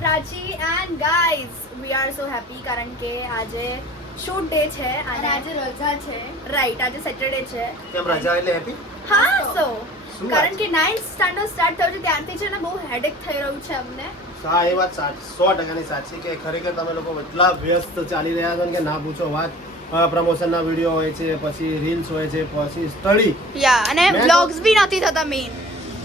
Prachi and guys we are so happy કારણ કે આજે શૂટ ડે છે અને આજે રજા છે. રાઈટ, આજે સેટરડે છે. કેમ રજા એટલે હેપી? હા, સો કારણ કે 9th સ્ટાન્ડર્ડ સ્ટાર્ટ થયું છે ત્યારથી છે ને બહુ હેડેક થઈ રહ્યું છે અમને. હા, એ વાત 100% સાચી કે ખરેખર તમે લોકો એટલા વ્યસ્ત ચાલી રહ્યા છો કે ના પૂછો વાત. પ્રમોશનના વિડીયો હોય છે, પછી રીલ્સ હોય છે, પછી સ્ટડી અને વ્લોગ્સ બી નથી થતા.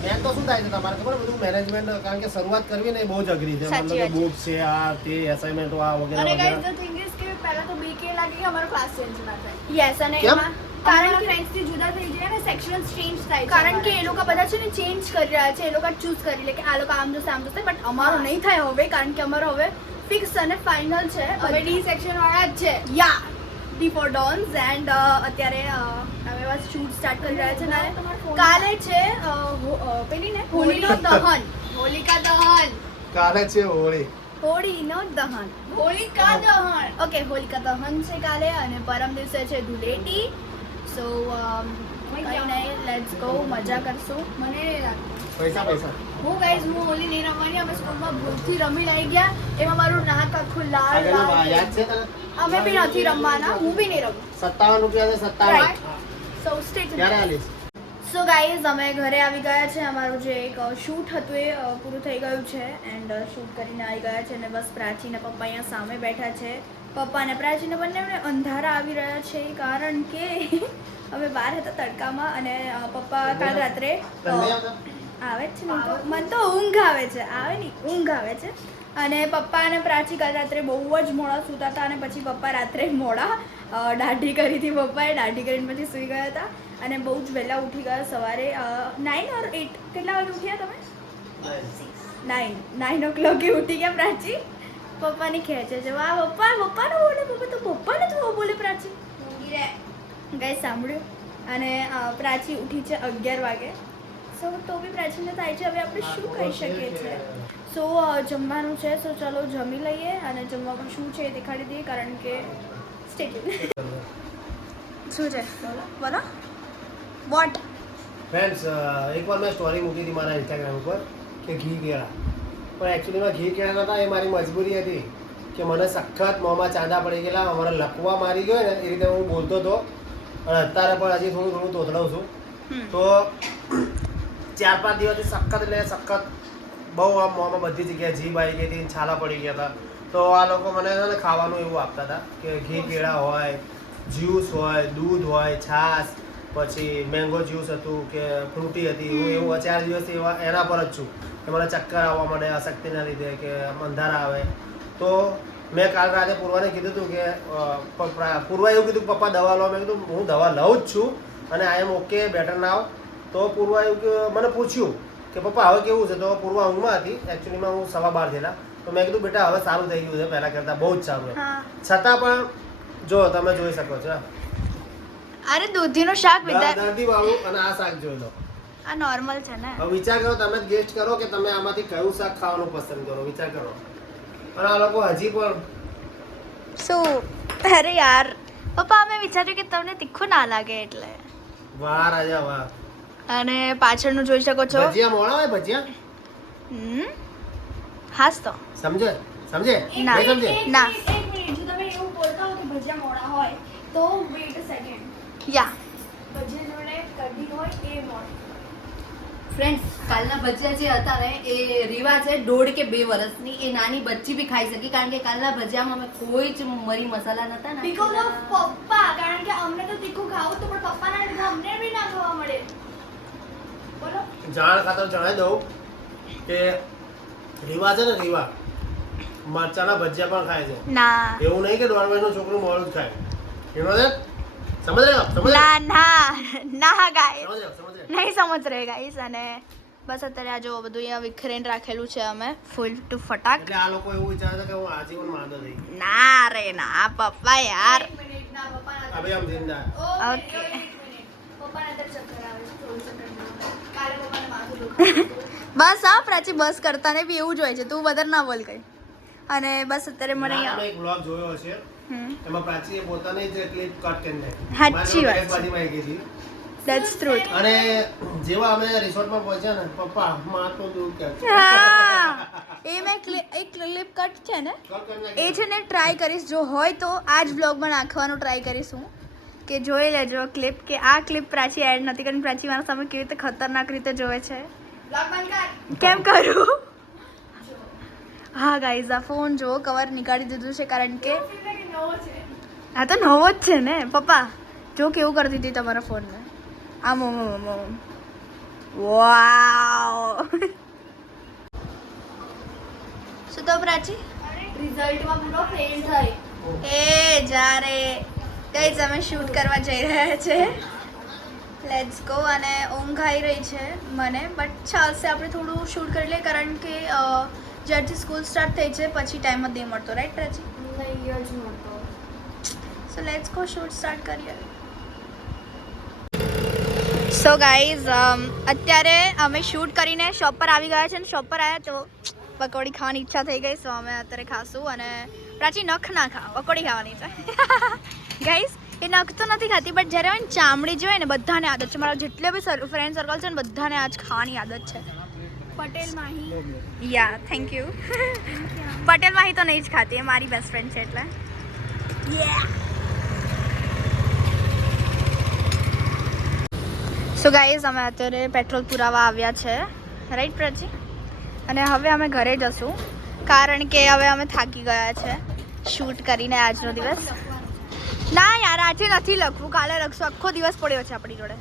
મેન તો શું થાય છે તમારે ખબર બધું મેનેજમેન્ટ, કારણ કે શરૂઆત કરવી ને બહુ જ અઘરી છે. મતલબ કે બુક છે, આ તે અસાઇનમેન્ટ આ વગેરે અને વગેરે. ગાઈઝ ધ થિંગ ઇઝ કે પહેલા તો બીકે લાગે કે અમારો ક્લાસ ચેન્જ ના થાય. યસ, અને એમાં કારણ કે ફ્રેન્ડ્સ થી જુદા થઈ જાય ને સેક્શન્સ ચેન્જ થાય છે. કારણ કે એ લોકો બધા છે ને ચેન્જ કરી રહ્યા છે. એ લોકો ચૂઝ કરી લે કે આ લોકો આમ જશે આમ જશે, બટ અમારો નહીં થાય હવે કારણ કે અમારો હવે ફિક્સ અને ફાઇનલ છે. હવે ડી સેક્શન વાળા જ છે. યા, ડી ફોર ડોન્સ એન્ડ અત્યારે અમે બસ શૂટ સ્ટાર્ટ કરી રહ્યા છે ને કાલે છે પેલી ને હોળીનો દહન. હોલિકા દહન કાલે છે હોળી. હોળીનો દહન, હોલિકા દહન. ઓકે, હોલિકા દહન છે કાલે અને પરમ દિવસે છે ધૂળેટી. સો કઈ નહીં, લેટ્સ ગો, મજા કરશું. મને નહીં લાગતું પૈસા હું ગાઈઝ હું હોલી નહીં રમવાની. અમે સ્કૂલમાં ભૂલથી રમી લઈ ગયા. એમાં મારું નાક આખું લાલ આગળનો લાલ. યાદ છે તને? અમે બી નથી રમવાના, હું બી નહીં રમું. 57 રૂપિયા છે. 57 સો સ્ટે ક્યારે આલીશ? સો ગાઈઝ અમે ઘરે આવી ગયા છે. અમારું જે એક શૂટ હતું એ પૂરું થઈ ગયું છે એન્ડ શૂટ કરીને આવી ગયા છે અને બસ પ્રાચી ને પપ્પા અહીંયા સામે બેઠા છે. પપ્પા અને પ્રાચીને બંને અંધારા આવી રહ્યા છે કારણ કે અમે બહાર હતા તડકામાં અને પપ્પા કાલ રાત્રે આવે છે ને તો મને તો ઊંઘ આવે છે, આવે નહીં ઊંઘ આવે છે. અને પપ્પા અને પ્રાચી કાલ રાત્રે બહુ જ મોડા સૂતા હતા અને પછી પપ્પા રાત્રે મોડા દાઢી કરી હતી. પપ્પાએ દાઢી કરીને પછી સૂઈ ગયા હતા અને બહુ જ વહેલા ઉઠી ગયા સવારે 9 or 8. કેટલા વાગે ઉઠ્યા તમે? 9 o'clock ઉઠી ગયા પ્રાચી. પપ્પાની ખેંચે છે, વાહ પપ્પા પપ્પાને બોલે, પપ્પા તો પપ્પાને તો બોલે પ્રાચી. ગાય સાંભળ્યું. અને પ્રાચી ઉઠી છે 11 વાગે. સો તો બી પ્રાચીને થાય છે હવે આપણે શું કહી શકીએ છીએ. સો જમવાનું છે, સો ચલો જમી લઈએ અને જમવામાં શું છે એ દેખાડી દઈએ કારણ કે સ્ટેટ્યુ શું છે બોલો વોટ. ફ્રેન્ડ્સ, એકવાર મેં સ્ટોરી મૂકી હતી મારા ઇન્સ્ટાગ્રામ ઉપર કે ઘી કેળા, પણ એકચ્યુઅલીમાં ઘી કેળા નહોતા. એ મારી મજબૂરી હતી કે મને સખત મોંમાં ચાંદા પડી ગયેલા, અમારે લખવા મારી ગયો ને એ રીતે હું બોલતો હતો. અને અત્યારે પણ હજી થોડું થોડું તોતડાવું છું. તો 4-5 દિવસથી સખત એટલે સખત બહુ આમ મોંમાં બધી જગ્યાએ જીભ આવી ગઈ હતી, છાલા પડી ગયા હતા. તો આ લોકો મને છે ને ખાવાનું એવું આપતા હતા કે ઘી કેળા હોય, જ્યુસ હોય, દૂધ હોય, છાશ, પછી મેંગો જ્યુસ હતું કે ફ્રૂટી હતી. હું એવું 4 દિવસથી એના પર જ છું કે મને ચક્કર આવવા માંડે અશક્તિના લીધે કે અંધારા આવે. તો મેં કાલ રાતે પૂર્વાને કીધું હતું કે પૂર્વા એવું કીધું પપ્પા દવા લો. મેં કીધું હું દવા લઉં જ છું અને આઈ એમ ઓકે, બેટર નાવ. તો પૂર્વા એવું મને પૂછ્યું કે પપ્પા હવે કેવું છે? તો પૂર્વા ઊંઘમાં હતી. એકચ્યુઅલીમાં હું 12:15 થયેલા. તો મેં કીધું બેટા હવે સારું થઈ ગયું છે, પહેલાં કરતાં બહુ જ સારું છે. છતાં પણ જો તમે જોઈ શકો છો, અરે દૂધીનું શાક દર્દી વાળું અને આ શાક જોઈ લો. આ નોર્મલ છે ને. હવે વિચાર કરો, તમે જ ગેસ્ટ કરો કે તમે આમાંથી કયું શાક ખાવાનું પસંદ કરો, વિચાર કરો. અને આ લોકો હજી પણ શું? અરે યાર પપ્પા અમે વિચાર્યું કે તમને તીખું ના લાગે એટલે. વાહ રાજા વાહ. અને પાછળનું જોઈ શકો છો. ભજીયા મોળા હોય ભજીયા. હાસ તો સમજે સમજે ના નહીં સમજે? ના એક મિનિટ, જો તમે એવું બોલતા હો કે ભજીયા મોડા હોય તો વેઇટ અ સેકન્ડ. યા, ભજીયા જોડે કઢી હોય એ મોડા. ફ્રેન્ડ્સ, કાલના ભજીયા જે હતા ને એ રીવા છે 1.5 કે 2 વર્ષની. એ નાની બચ્ચી બી ખાઈ શકી કારણ કે કાલના ભજીયામાં અમે કોઈ જ મરી મસાલા નતા નાખ્યા. બીકોઝ ઓફ પપ્પા, કારણ કે અમને તો તીખું ખાવું તો પણ પપ્પાના લીધે અમને બી ના ખાવા મળે. બોલો. જાણ ખાતર જણાવી દઉં કે રીવા છે ને રીવા મરચાના ભજીયા પણ ખાય છે. ના એવું નહીં કે 1.5 વર્ષનું છોકરું મોડું જ ખાય. એનો છે સમજ રહ્યો? ના ના ના ગાઈસ, સમજ રહ્યો? નહીં સમજ રહે ગાઈસ. અને બસ અત્યારે આ જો બધું અહીંયા વિખરેન રાખેલું છે અમે ફૂલ ટુ ફટાક. એટલે આ લોકો એવું વિચારે છે કે હું આજીવન માંદો થઈ ગયો. ના રે ના પપ્પા યાર. અભી આમ જિંદા. ઓકે. બસ હા પ્રાચી, બસ કરતા ને બી એવું જ હોય છે. તું વધારે ના બોલ કઈ. અને બસ અત્યારે મને તમે એક વ્લોગ જોયો હશે, એમાં પ્રાચીએ પોતાની જ ક્લિપ કટ કરીને નાખી. સાચી વાત છે. બાજુમાં આવી ગઈ હતી. That's truth. અને જેવા અમે રિસોર્ટમાં પહોંચ્યા ને પપ્પા માં તો દૂર કે હા એ મેં એક ક્લિપ કટ છે ને કટ કરી એ નાખી. છે ને ટ્રાય કરીશ જો હોય તો આ જ બ્લોગમાં નાખવાનું ટ્રાય કરીશ હું કે જોઈ લેજો ક્લિપ કે આ ક્લિપ પ્રાચી એડ નથી કરી પ્રાચી મારા સામે કેવી રીતે ખતરનાક રીતે જોવે છે કેમ કરું હા ગાઈઝ આ ફોન જો કવર નીકાળી દીધું છે કારણ કે હા તો નવો જ છે ને પપ્પા જો કેવું કરતી હતી તમારા ફોનને આમ વાવ શું તો પ્રાચી રિઝલ્ટમાં પૂરો ફેલ થઈ. એ જ્યારે ગાઈઝ અમે શૂટ કરવા જઈ રહ્યા છે લેટ્સ ગો અને ઊંઘ આવી રહી છે મને બટ ચાલશે આપણે થોડું શૂટ કરી લઈએ કારણ કે જ્યારથી સ્કૂલ સ્ટાર્ટ થઈ છે પછી ટાઈમ જ નહીં મળતો રાઈટ પ્રાચી નહીં જ નહોતો. So let's go shoot start કરીએ સો ગાઈઝ અત્યારે અમે શૂટ કરીને શોપ પર આવી ગયા છે અને શોપ પર આવ્યા તો પકોડી ખાવાની ઈચ્છા થઈ ગઈ સો અમે અત્યારે ખાશું અને પ્રાચી નખ ના ખા પકોડી ખાવાની છે ગાઈઝ એ નખ તો નથી ખાતી બટ જ્યારે હોય ને ચામડી જોઈએ ને બધાને આદત છે મારા જેટલે બી ફ્રેન્ડ સર્કલ છે ને બધાને આજ ખાવાની આદત છે Patel Mahi yeah thank you Patel Mahi તો નહીં જ ખાતી એ મારી બેસ્ટ ફ્રેન્ડ છે એટલે સો ગાઈઝ અમે અત્યારે પેટ્રોલ પુરાવા આવ્યા છે રાઈટ પ્રાચી અને હવે અમે ઘરે જશું કારણ કે હવે અમે થાકી ગયા છે શૂટ કરીને આજનો દિવસ ના યાર આજે નથી લખવું કાલે લખશું આખો દિવસ પડ્યો છે આપણી જોડે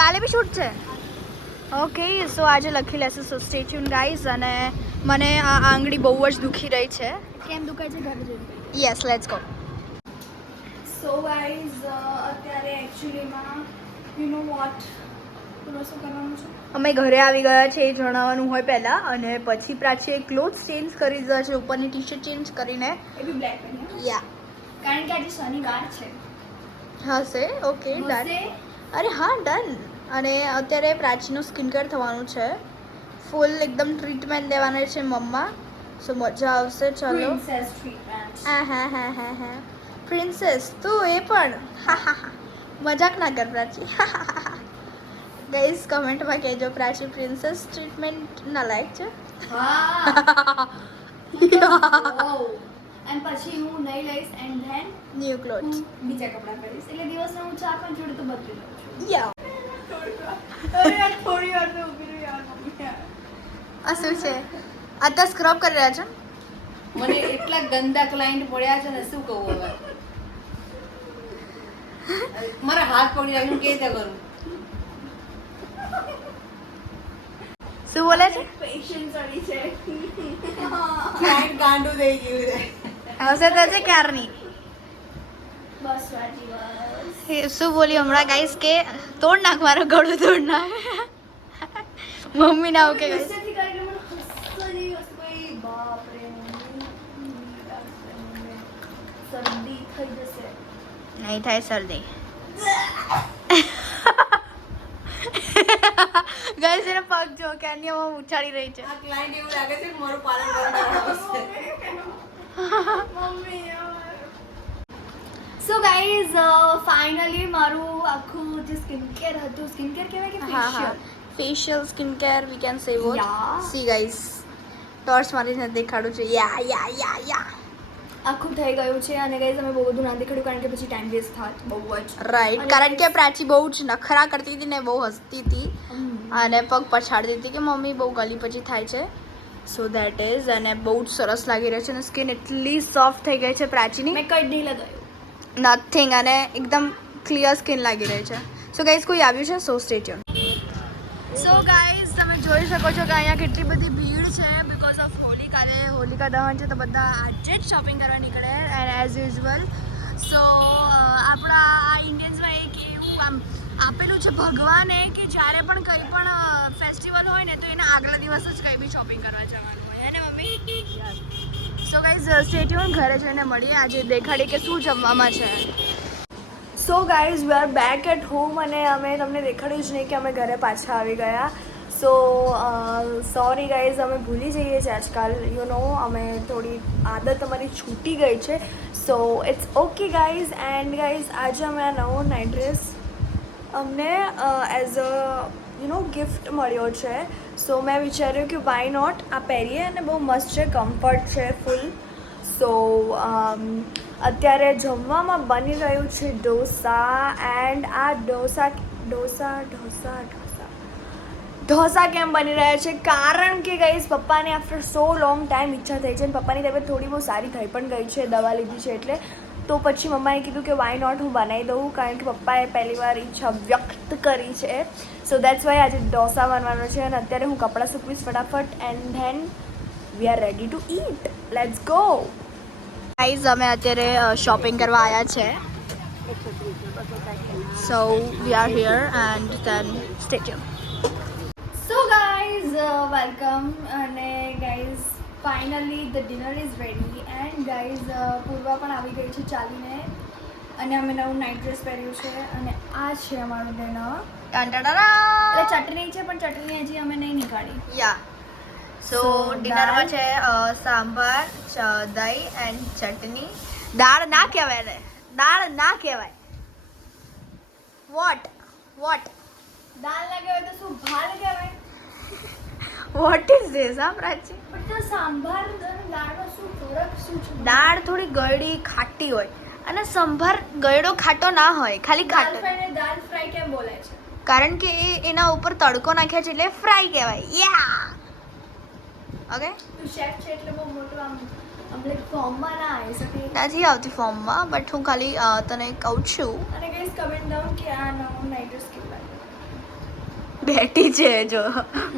કાલે બી શૂટ છે ઓકે સો આજે લખી લેશું સો સ્ટે ટ્યુન ગાઈઝ અને મને આ આંગળી બહુ જ દુખી રહી છે કેમ દુખાય છે ઘરે જઈને yes let's go so guys અત્યારે એકચ્યુઅલીમાં યુ નો વોટ શું કરવાનું છે અમે ઘરે આવી ગયા છે એ જણાવવાનું હોય પહેલાં અને પછી પ્રાચીએ ક્લોથ્સ ચેન્જ કરી દીધા છે ઉપરની ટી શર્ટ ચેન્જ કરીને એ બી બ્લેક યા કારણ કે આજે શનિવાર છે હશે ઓકે ડન અરે હા ડન અને અત્યારે પ્રાચીનું સ્કિન કેર થવાનું છે ફૂલ એકદમ ટ્રીટમેન્ટ દેવાના છે મમ્મા સો મજા આવશે ચલો હા પ્રિન્સેસ તું એ પણ હા મજાક ના કર પ્રાચી ગાઈઝ કમેન્ટમાં કહેજો પ્રાચી પ્રિન્સેસ ટ્રીટમેન્ટ ના લાયક છે અને પછી હું નહીં લઈશ એન્ડ ધેન ન્યૂ ક્લોથ્સ બીજા કપડાં પહેરીશ એટલે દિવસમાં હું 4-5 જોડી તો બદલી લઉં છું. યા આ શું છે આ તો સ્ક્રબ કરી રહ્યા છો મને એટલા ગંદા ક્લાયન્ટ મળ્યા છે ને શું કહું હવે મારા હાથ પડી રહ્યા હું કેવી રીતે કરું શું બોલે છે ક્લાયન્ટ ગાંડું થઈ ગયું છે હશે તો છે ક્યારની બસ વાજી બસ એ શું બોલી હમણાં ગાઈસ કે તોડ નાખ મારો ગળું તોડ નાખ મમ્મી ના આવું કે guys. ગુસ્સેથી કરીને મને હસવાની વસ્તુ એ બાપ રે શરદી થઈ જશે નહીં થાય શરદી ગાઈસ એને પગ જો કે અન્ય ઉછાળી રહી છે આ ક્લાયન્ટ એવું લાગે છે કે મારું પાલન કરવાનું આવશે સો ગાઈઝ ફાઇનલી મારું આખું જે સ્કિન કેર હતું સ્કિન કેર કહેવાય કે હા હા facial facial skin care we can say vote Yeah. C guys torch મારીને દેખાડું છું યા આખું થઈ ગયું છે અને ગાઈઝ અમે બહુ બધું ના દેખાડ્યું કારણ કે પછી ટાઈમ વેસ્ટ થાત બહુ જ રાઈટ અને કારણ કે પ્રાચી બહુ જ નખરા કરતી હતી ને બહુ હસતી હતી અને પગ પછાડતી હતી કે મમ્મી બહુ ગલી પછી થાય છે સો દેટ ઇઝ અને બહુ જ સરસ લાગી રહ્યું છે અને સ્કિન એટલી સોફ્ટ થઈ ગઈ છે પ્રાચીની મેં કંઈ નહીં લગાવ્યું નથિંગ અને એકદમ ક્લિયર સ્કિન લાગી રહી છે સો ગાઈઝ કોઈ આવ્યું છે સો સ્ટે ટ્યુન સો ગાઈઝ તમે જોઈ શકો છો કે અહીંયા કેટલી બધી ભીડ છે બીકોઝ ઓફ હોલી કાલે હોલિકા દહન છે તો બધા આજે જ શોપિંગ કરવા નીકળે એન્ડ એઝ યુઝ્યુઅલ સો આપણા આ ઇન્ડિયન્સમાં એક એવું આમ આપેલું છે ભગવાને કે જ્યારે પણ કંઈ પણ ફેસ્ટિવલ હોય ને તો એના આગલા દિવસ જ કંઈ બી શોપિંગ કરવા જવાનું હોય અને મમ્મી સો ગાઈઝ સ્ટે ટ્યુન ઘરે જઈને મળીએ આજે દેખાડીએ કે શું જમવામાં છે so guys we are back at home અને અમે તમને દેખાડ્યું જ નહીં કે અમે ઘરે પાછા આવી ગયા સો સોરી ગાઈઝ અમે ભૂલી જઈએ છીએ આજકાલ યુ નો અમે થોડી આદત અમારી છૂટી ગઈ છે so it's okay guys and guys આજે અમે આ નવો નાઇટ ડ્રેસ અમને એઝ અ ગિફ્ટ મળ્યો છે. સો મેં વિચાર્યું કે વાય નોટ આ પહેરીએ, અને બહુ મસ્ત છે, કમ્ફર્ટ છે ફૂલ. સો અત્યારે જમવામાં બની રહ્યું છે ઢોસા. એન્ડ આ ઢોસા કેમ બની રહ્યા છે? કારણ કે ગાઈઝ પપ્પાને આફ્ટર સો લોંગ ટાઈમ ઈચ્છા થઈ છે, અને પપ્પાની તબિયત થોડી બહુ સારી થઈ પણ ગઈ છે, દવા લીધી છે એટલે. તો પછી મમ્માએ કીધું કે વાય નોટ હું બનાવી દઉં, કારણ કે પપ્પાએ પહેલી વાર ઈચ્છા વ્યક્ત કરી છે. સો દેટ્સ વાય આજે ઢોસા બનવાનો છે. અને અત્યારે હું કપડાં સૂકવીશ ફટાફટ, and then we are ready to eat. Let's go. Guys અમે અત્યારે શોપિંગ કરવા આવ્યા છે. So we are here and then stay tune. So guys welcome. અને guys finally the dinner is ready. And guys Purva પણ આવી ગઈ છે ચાલીને, અને અમે નવું નાઇટ ડ્રેસ પહેર્યું છે. અને આ છે અમારું ડિનર. એટલે ચટણી છે, પણ ચટણી હજી અમે નહીં નીકાળી. યા સો So, ડિનરમાં દાળ. છે સાંભાર, દહીં એન્ડ ચટણી. દાળ ના કહેવાય ને, દાળ ના કહેવાય. વોટ દાળ ના કહેવાય તો શું ભાત કહેવાય? વોટ ઇઝ ધીસ હા પ્રાચી? પણ તો સાંભાર અને દાળનો શું ફરક શું છે? દાળ થોડી ગળી ખાટી હોય, અને સંભાર ગળ્યો ખાટો ના હોય, ખાલી દાળ ખાટો. ફ્રાય ને દાળ ફ્રાય કેમ બોલાય છે? કારણ કે એના ઉપર તડકો નાખ્યા છે એટલે ફ્રાય કહેવાય. યા ઓકે, તું શેફ છે એટલે બહુ મોટું આમ ફોર્મમાં ના આવી શકે. નથી આવતી ફોર્મમાં, બટ હું ખાલી તને કહું છું. અને ગાઈસ કમેન્ટ ડાઉન કે આ નવું નાઇટ ડ્રેસ કેવું લાગે. બેઠી છે જો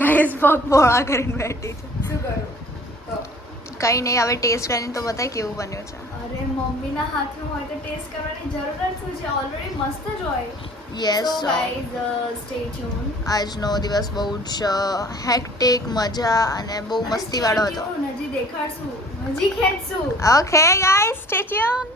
ગાઈસ, પગ પોળા કરીને બેઠી છે. શું કરું તો? કંઈ નહીં, હવે ટેસ્ટ કરીને તો બતાય કેવું બન્યું છે. અરે મમ્મીના હાથનું હોય તો ટેસ્ટ કરવાની જરૂર જ શું છે? ઓલરેડી મસ્ત જ હોય. યસ, સો ગાઈઝ સ્ટે ટ્યુન. આજનો દિવસ બહુ જ હેક્ટિક, મજા અને બહુ મસ્તીવાળો હતો. હજી દેખાડશું, હજી ખેંચશું. Okay guys, stay tune.